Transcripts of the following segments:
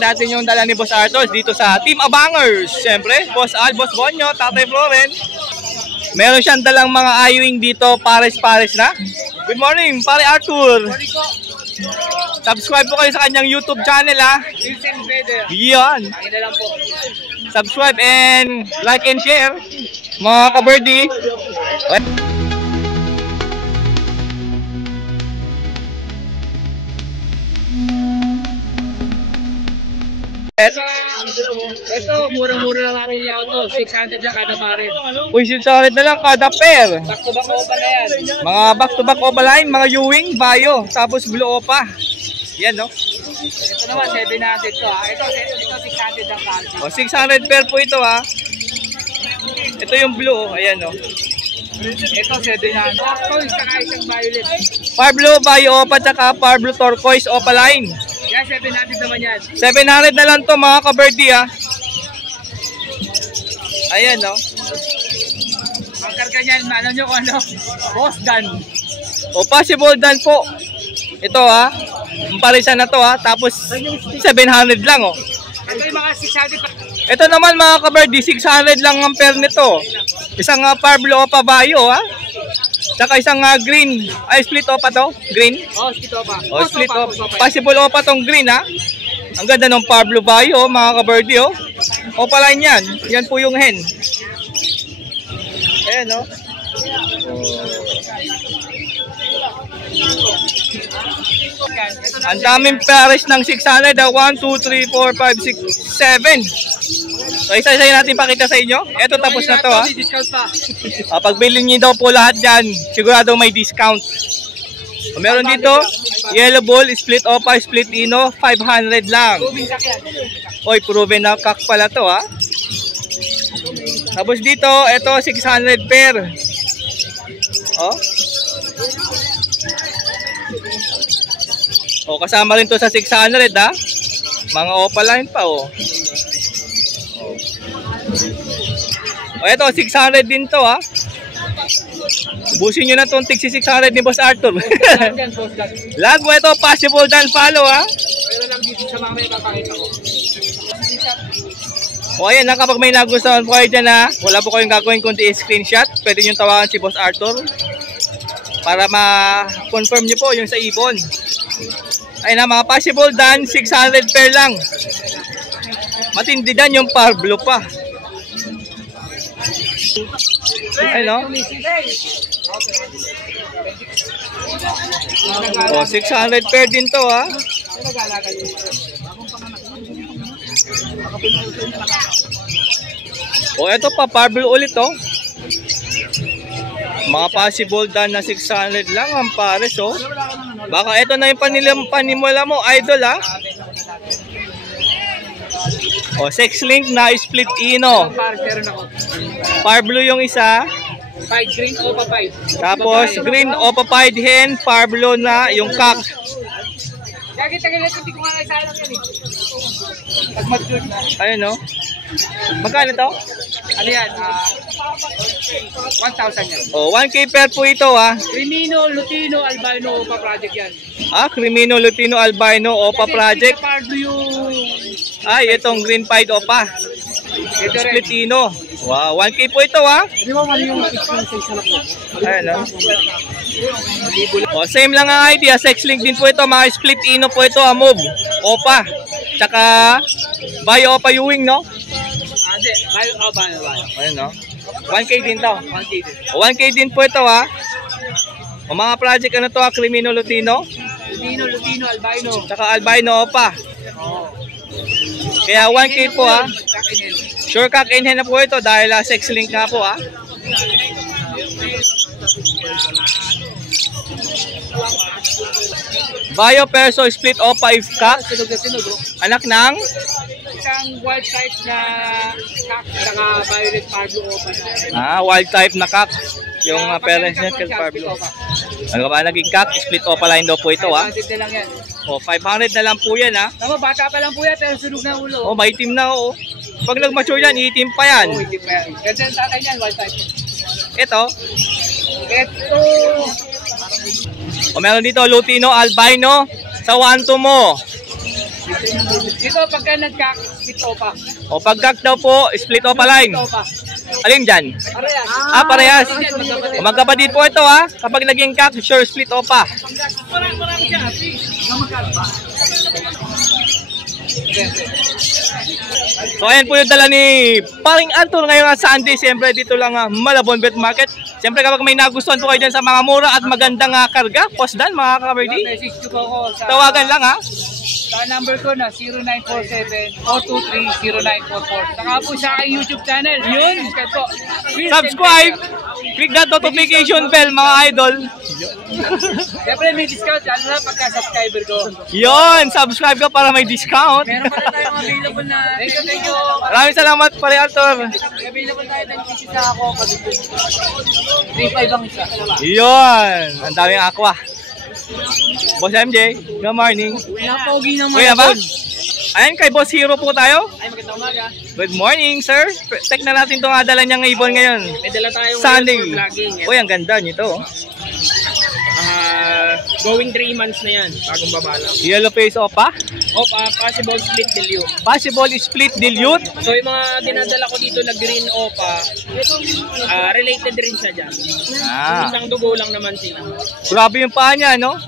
Natin yung dala ni Boss Arthur dito sa Team Abangers. Siyempre, Boss Al, Boss Bonyo, Tatay Floren. Meron siyang dalang mga eye-wing dito, pares-pares na. Good morning, Pare Arthur. Subscribe po kayo sa kanyang YouTube channel, ha. Yan. Subscribe and like and share, mga ka-birdie. Ito, murang-mura lang rin yung auto. 600 lang kada pare. Uy, 600 na lang kada pair. Back-to-back opa na yan. Mga back-to-back opa line, mga Ewing, Bayo, tapos blue opa. Yan, no? Ito naman, 700 to ha. Ito 600 lang kada. O, 600 pair po ito, ha. Ito yung blue, ayan, no? Ito 700. Turquoise, saka isang violet. Par blue, Bayo opa, tsaka par blue turquoise opa line. Yan, 700 naman yan. 700 na lang to, mga ka-birdie, ha. Ayan, no? Ang karga niyan, ano nyo kung ano? Boss Dan. O, possible dan po. Ito, ha. Ang parisan na to, ha. Tapos, 700 lang, oh. Ito yung mga 600 pa. Ito naman, mga ka-birdie, 600 lang ang pair nito. Isang par blue opa Bayo, ha. Tsaka isang green. Ay, split opa to? Green? Oh, split opa. O, split opa. Possible opa tong green, ha. Ang ganda ng par blue Bayo, mga ka-birdie, oh. Opa line yan. Yan po yung hen. Ayan, no? Ang daming pares ng 600. 1, 2, 3, 4, 5, 6, 7. So, isa-isa natin pakita sa inyo. Ito, tapos na to, ha. Discount pa. Pag bilhin nyo daw po lahat dyan, sigurado may discount. Meron dito, yellow ball, split opa, split ino, 500 lang. Oy, proven na kak pala to, ha. Tapos dito, ito 600 pair. Oh. Oh, kasama rin to sa 600, ha. Mga opa line pa, oh. Oh, ito 600 din to, ha. Ubusin nyo na itong tig 600 ni Boss Arthur. Lag mo ito, possible dan follow, ha. Pero lang dito sa mga may papakita ko. O ayan, kapag may nagustuhan po kayo dyan, ha, wala po kayong gagawin kundi screenshot, pwede nyo tawagan si Boss Arthur para ma-confirm nyo po yung sa ibon. Ayun na, mga possible dan, 600 pair lang. Matindi dan yung par blue pa. Ayun, no? O, 600 pair din to, ha. O, eto pa, par blue ulit, oh. Mga possible dan na 600 lang ang pares, oh. Baka ito na yung panimula mo, idol, ha. O, sex link na split ino. Par blue yung isa. 5 green opa 5. Tapos green opa 5 hen, par blue na yung kak. Tagal hindi ko nga kaisalang yan, eh. Pag mag-good na. Ayun, no? Magkano to? Ano yan? 1,000 yan. O, 1K pair po ito, ha. Crimino, Lutino, Albino, Opa Project yan. Ah, Crimino, Lutino, Albino, Opa Project. Pardo yung... Ay, itong green pied opa. Split ino. Wow, 1K po ito, ha. Di ba mali yung size na po? Ayun, no? O, same lang ang idea. Sex link din po ito. Mga split ino po ito, ha. Move. Opa. Tsaka, Bayo opa Ewing, no? Hindi. Bayo. Ayun, no? 1K din to. 1K din. O, 1K din po ito, ha. O, mga project ano to, ha. Crimino, Lutino. Lutino, Albino. Tsaka Albino opa. Kaya 1K po, ha. Sure cock and hen na po ito dahil sex link nga po, ha. Bayo perso split opa if cock. Anak ng Isang wild type na cock, saka violet pardo opa na. wild type na cock. Yung parents niya kay Pablo. Ano ba naging cock? Split opa line daw po ito, ha. 500 na lang yan. O, 500 na lang po yan, ha. Tama, bata pa lang po yan pero sunog na ulo. O, maitim na, oh. Pag nag-mature yan, itim pa yan. Oh, hindi pa yan. Ganda yung tatay niyan, wild type. Ito. Ito. O, meron dito Lutino, Albino sa 1-2 mo. Dito pagka nag-kak, split opa. O pag-kak daw po, split opa line. Opa. Alin dyan? Parehas. Parehas. O magkapatid po ito ha. Kapag naging kak, sure split opa. Marami siya. So ayan po yung dala ni Paring Arthur ngayong Sunday. Siyempre dito lang Malabon Bet Market. Siyempre kapag may nagustuhan po kayo dyan sa mga mura at magandang karga, post dan mga kabardi. Message ko ako sa Tawagan lang ha. sa number ko na 0947-423-0944. Saka po sa aking YouTube channel. Yun. Subscribe. Click that notification bell mga idol. Siyempre may discount lalo na pagka-subscriber ko. Yon, subscribe ka para may discount. Meron pala tayong available na... Thank you. Maraming salamat Paring Arthur. Available tayo ng cheese sa ako. 3.5 ang isa. Yon, ang daming aqua. Boss MJ, good morning. Wala pogi ng Kuya ba? Ayan, kay Boss Hero po tayo. Ay, magandang umaga. Good morning, sir. Check na natin itong dala niyang ibon ngayon. May dala tayong Sunday. vlogging. Uy, ang ganda nito. Going 3 months na yan. Bagong baba lang. Yellow face opa. Possible split dilute. Possible split dilute. So yung mga dinadala ko dito na green opa, related rin siya dyan. Isang dugo lang naman sila. Grabe yung paa niya, no?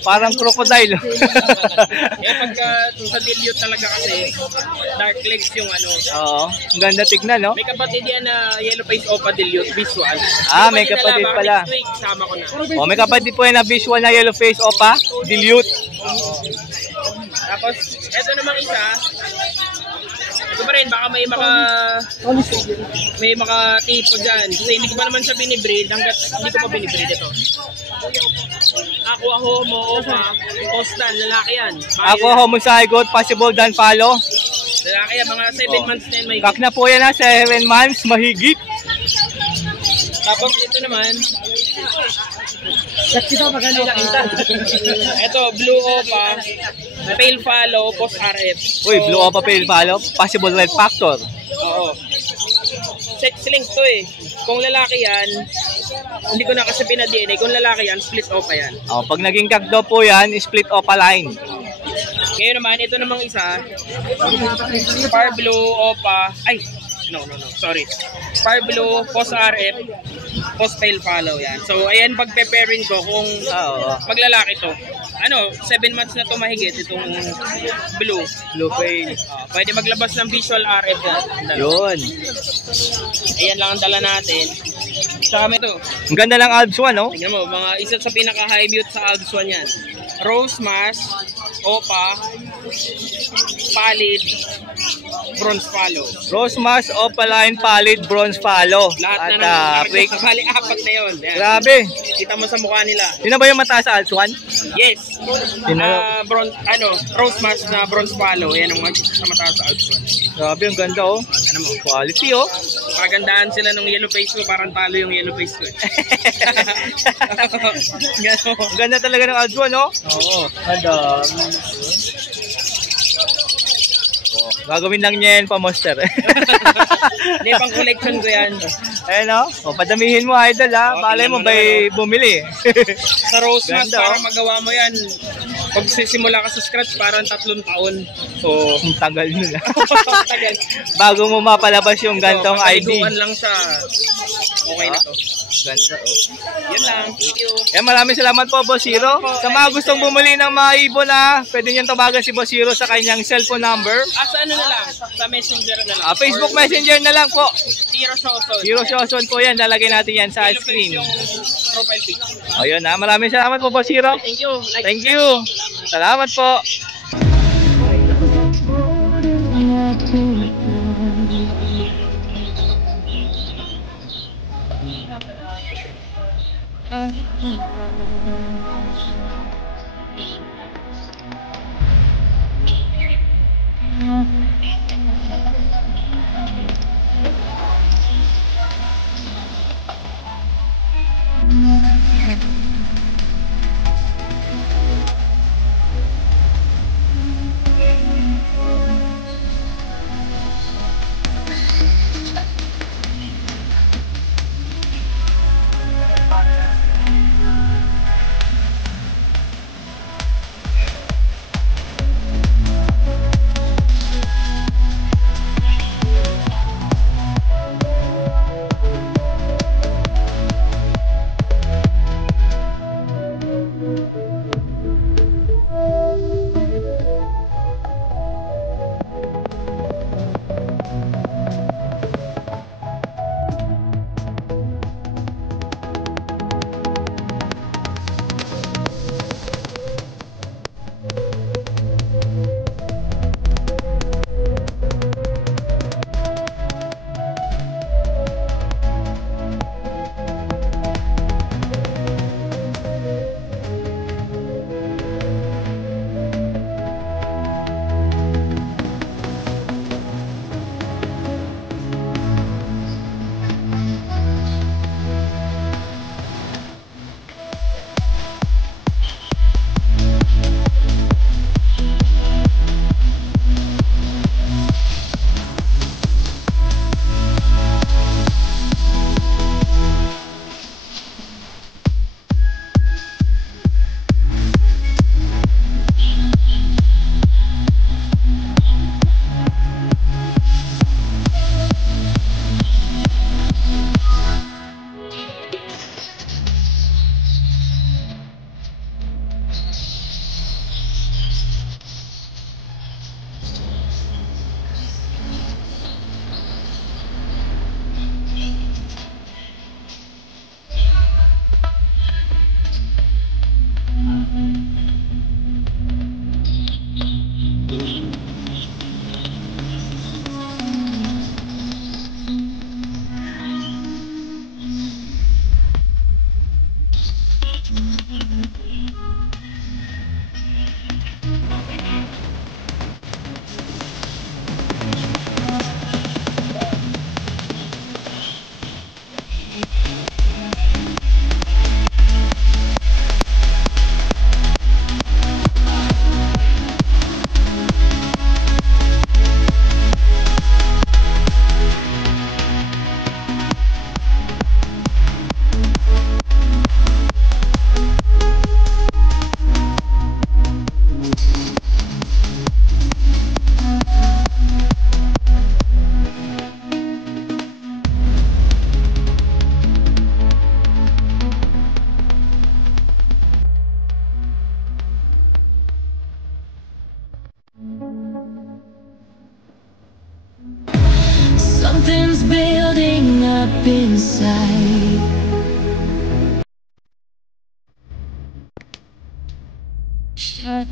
Parang crocodile. Kaya pagka sa dilute talaga kasi, dark legs yung ano. Oo, ang ganda tignan, no? May kapatid yan na yellow face opa dilute, visual. May kapatid pala. Next week, sama ko na. May kapatid po yan na visual na yellow face opa, dilute. Tapos, eto namang isa, ito pa rin, baka may tipo dyan. Kasi hindi ko pa naman siya binibreed, hanggat hindi ko pa binibreed ito. Ako homo, opa, postan, lalaki yan. Ako homozygote, possible dan follow. Lalaki yan, mga 7 months na yan may Kak na po yan 7 months, mahigit. Tapos ito naman, ito, blue opa, pale follow, post RF. Uy, blue opa pale follow, possible red factor. Oo. Sex link to eh. Kung lalaki yan, hindi ko na kasi pina-DNA. Kung lalaki yan, split opa yan. Pag naging kak daw po yan, split opa line. Ngayon naman, ito namang isa, Far Blue opa, sorry. Far Blue, post RF, post pale follow yan. So, ayan pagpe-pairing ko kung maglalaki to. 7 months na to mahigit itong blue. Blue pale. Pwede maglabas ng visual RF yan. Yun. Ayan lang ang dala natin. Saka ito. Ang ganda ng Alps 1, no? Tingnan mo, isa sa pinaka-high mute sa Alps 1 yan. Rose mask, opa, pallid, bronze follow. Rose mask, opaline, pallid, bronze follow. Lahat at na break. bali apat na yun. Yan. Grabe. Kita mo sa mukha nila. Yun na ba yung mataas sa Alps 1? Yes. Rose mask na bronze follow. Yan ang sa mataas sa Alps 1. Grabe, ang ganda, oh. Quality, oh. Pagandaan sila ng yellow face ko, parang talo yung yellow face ko. Ang ganda talaga ng Alps 1, no? Oo. Ganda. Gagawin lang niya yan pa monster. Hindi, pang collection ko yan. Ayun, no? Padamihin mo, idol, ha? Balay mo ba'y bumili? Sa rose mask, Ganda, para magawa mo yan. Pag sisimula ka sa scratch, parang 3 taon. So, ang tagal nun, ha? tagal. Bago mo mapalabas yung gantong ID. Lang sa okay na to. Ganda, oh. Yan lang. Thank you. Maraming salamat po, Boss Hero. Sa mga gustong bumili ng mga ibon, ha, pwede niyong tawagan si Boss Hero sa kanyang cellphone number. Sa ano na lang? Sa messenger na lang. Facebook Messenger na lang po. Hero Shoson. Hero Shoson po yan. Lalagay natin yan sa screen. Yung profile pic. Ayun, ha. Maraming salamat po, Boss Hero. Thank you. Thank you. Salamat po. Something's building up inside. Shut